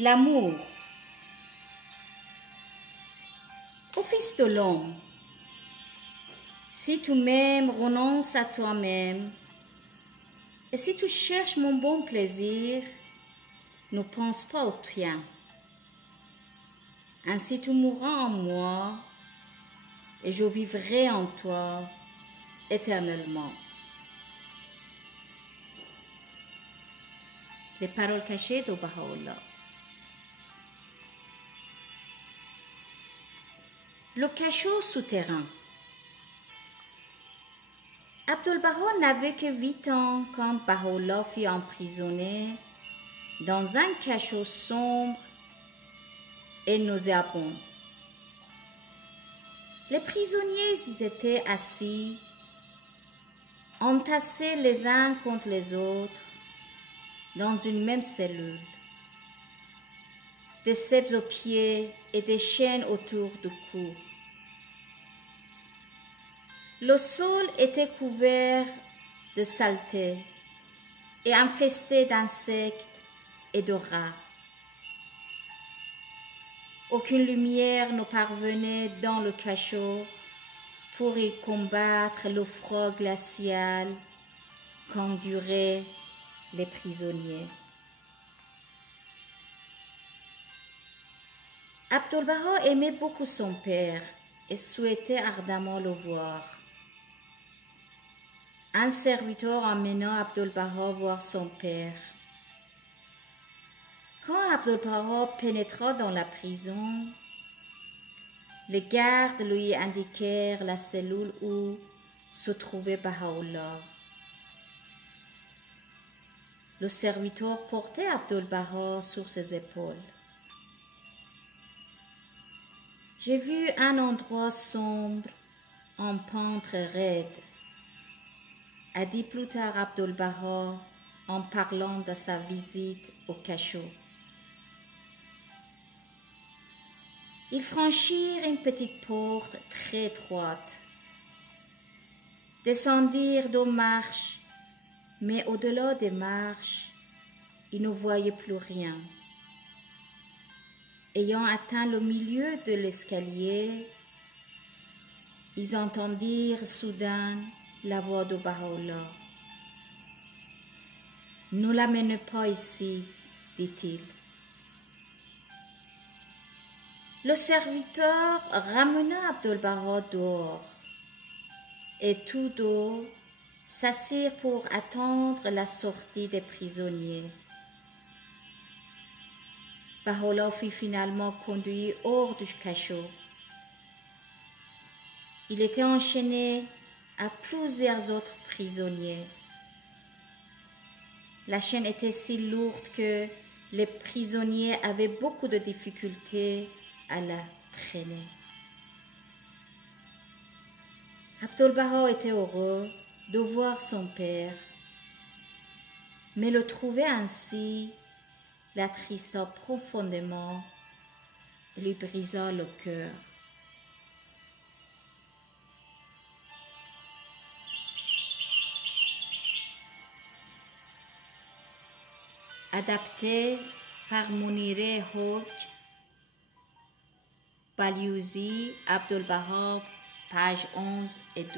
L'amour. Ô fils de l'homme, si tu m'aimes, renonce à toi-même, et si tu cherches mon bon plaisir, ne pense pas au tien. Ainsi tu mourras en moi, et je vivrai en toi éternellement. Les paroles cachées de Baha'u'llah. Le cachot souterrain. Abdul-Baha n'avait que 8 ans quand Baha'u'llah fut emprisonné dans un cachot sombre et nauséabond. Les prisonniers y étaient assis, entassés les uns contre les autres, dans une même cellule. Des ceps aux pieds et des chaînes autour du cou. Le sol était couvert de saleté et infesté d'insectes et de rats. Aucune lumière ne parvenait dans le cachot pour y combattre le froid glacial qu'enduraient les prisonniers. Abdul-Baha aimait beaucoup son père et souhaitait ardemment le voir. Un serviteur emmena Abdul-Baha voir son père. Quand Abdul-Baha pénétra dans la prison, les gardes lui indiquèrent la cellule où se trouvait Baha'u'llah. Le serviteur portait Abdul-Baha sur ses épaules. J'ai vu un endroit sombre en pente raide, a dit plus tard Abdul-Baha en parlant de sa visite au cachot. Ils franchirent une petite porte très étroite, descendirent 2 marches, mais au-delà des marches, ils ne voyaient plus rien. Ayant atteint le milieu de l'escalier, ils entendirent soudain la voix de Baha'u'llah. « Ne l'amenez pas ici, dit-il. » Le serviteur ramena Abdul-Baha dehors et tous deux s'assirent pour attendre la sortie des prisonniers. Baha'u'llah fut finalement conduit hors du cachot. Il était enchaîné à plusieurs autres prisonniers. La chaîne était si lourde que les prisonniers avaient beaucoup de difficultés à la traîner. Abdul-Baha était heureux de voir son père, mais le trouver ainsi l'attrista profondément et lui brisa le cœur. Adapté par Mounireh Hodj, Baliouzi, Abdul-Baha, pages 11 et 12.